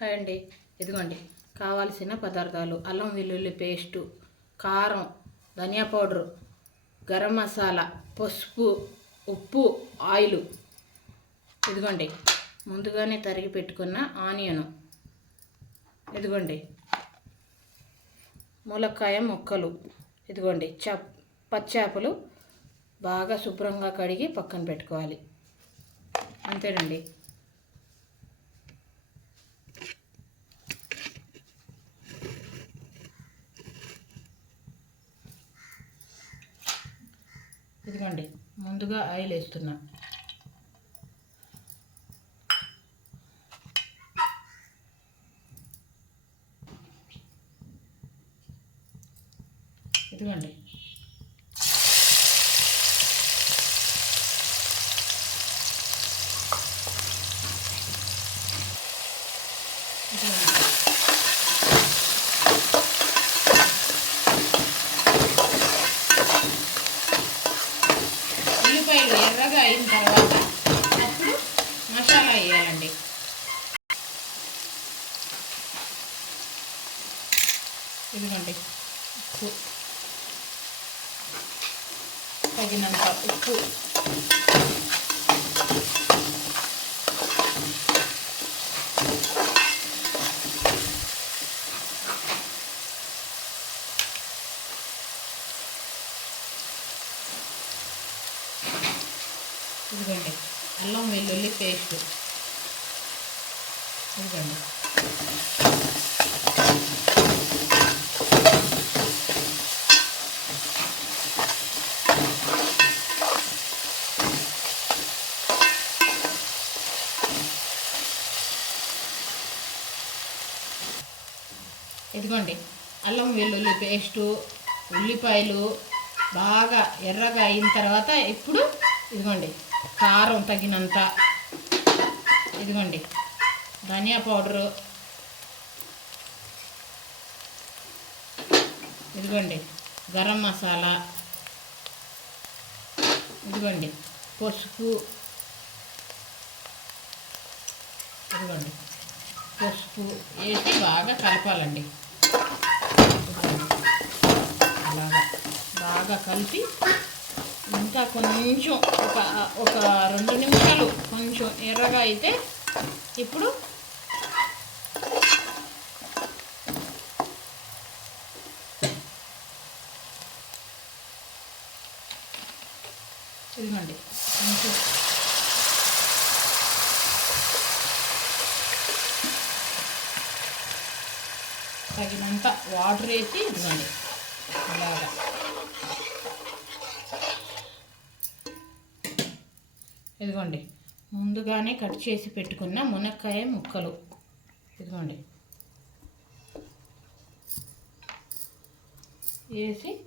Hi అండి. ఇదిగోండి. కావాల్సిన పదార్థాలు అల్లం వెల్లుల్లి పేస్టు కారం ధనియా పౌడరు గరం మసాలా పసుపు ఉప్పు ఆయిల్. ఇదిగోండి. ముందుగానే తరిగి పెట్టుకున్న ఆనియను. ఇదిగోండి. ములక్కాయ ముక్కలు. ఇదిగోండి. చప్ పచ్చాపలు బాగా శుభ్రంగా కడిగి పక్కన పెట్టుకోవాలి. అంతేనండి. ఇదిగోండి ముందుగా ఆయిల్ వేస్తున్నా. ఇదిగోండి. ఇదిగోండి ఉల్లిపాయలు ఎర్రగా అయిన తర్వాత అప్పుడు మసాలా వేయాలండి ఇదిగోండి ఉప్పు. తగినంత ఉప్పు. ఇదిగోండి. అల్లం వెల్లుల్లి పేస్ట్. ఇదిగోండి. ఇదిగోండి అల్లం వెల్లుల్లి పేస్టు ఉల్లిపాయలు బాగా ఎర్రగా అయిన తర్వాత ఇప్పుడు ఇదిగోండి కారం తగినంత. ఇదిగోండి ధనియా పౌడరు. ఇదిగోండి గరం మసాలా. ఇదిగోండి పసుపు. ఇదిగోండి. పసుపు వేసి బాగా కలపాలండి. అలాగా. బాగా కలిపి ఇంకా కొంచెం ఒక ఒక రెండు నిమిషాలు కొంచెం ఎర్రగా అయితే ఇప్పుడు ఇదిగోండి. కొంచెం తగినంత వాటర్ వేసి ఇదిగోండి. ఇలాగా. ఇదిగోండి. ముందుగానే కట్ చేసి పెట్టుకున్న మునక్కాయ ముక్కలు. ఇదిగోండి. వేసి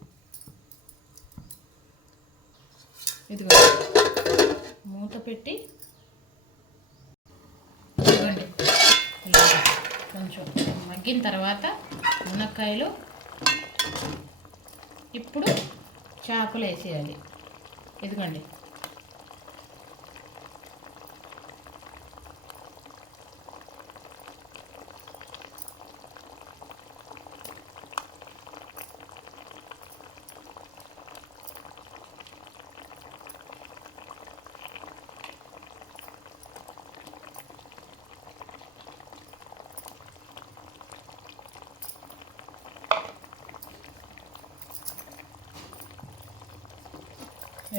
ఇదిగోండి. మూత పెట్టి ఇదిగోండి. కొంచెం మగ్గిన తర్వాత మునక్కాయలు ఇప్పుడు చేపలు వేసేయాలి. ఇదిగోండి.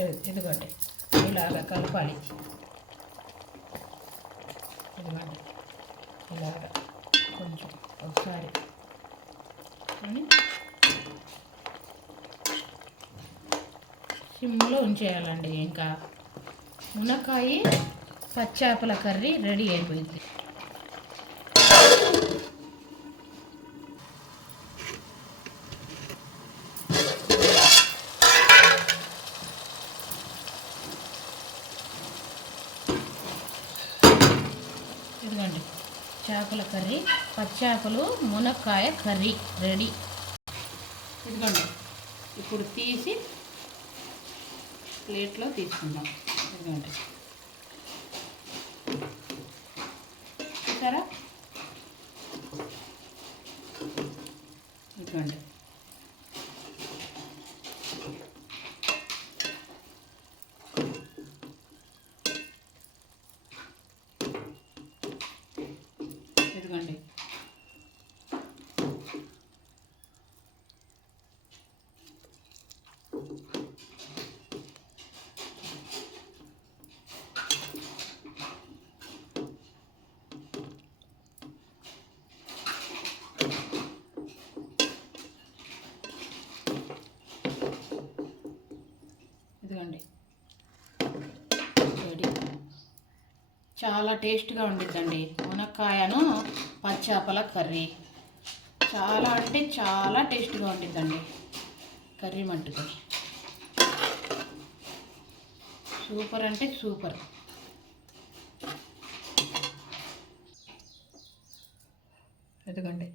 ఇదిగోండి. ఇలాగ కలపాలి. ఇదిగోండి. ఇలాగ కొంచెం ఒకసారి. సిమ్లో ఉంచేయాలండి ఇంకా. మునక్కాయ పచ్చాపల కర్రీ రెడీ అయిపోయింది. చేపల కర్రీ పచ్చాపలు మునక్కాయ కర్రీ. రెడీ ఇదిగోండి. ఇప్పుడు తీసి ప్లేట్లో తీసుకుందాం. ఇదిగోండి. చూసారా? ఇదిగోండి. ఇదిగోండి ఇదిగోండి రెడీ చాలా టేస్ట్గా ఉండిద్దండి. మునక్కాయను పచ్చాపల కర్రీ. చాలా అంటే చాలా టేస్ట్గా ఉండిద్దండి. కర్రీ మట్టుకు. సూపర్ అంటే సూపర్. ఎదుగండి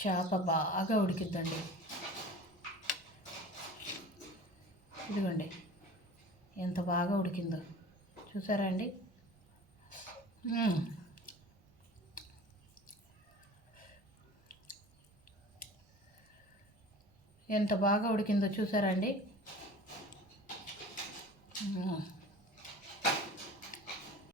చేప బాగా ఉడికిద్దండి. ఇదిగోండి. ఎంత బాగా ఉడికిందో. చూసారా అండి? ఎంత బాగా ఉడికిందో చూసారా అండి?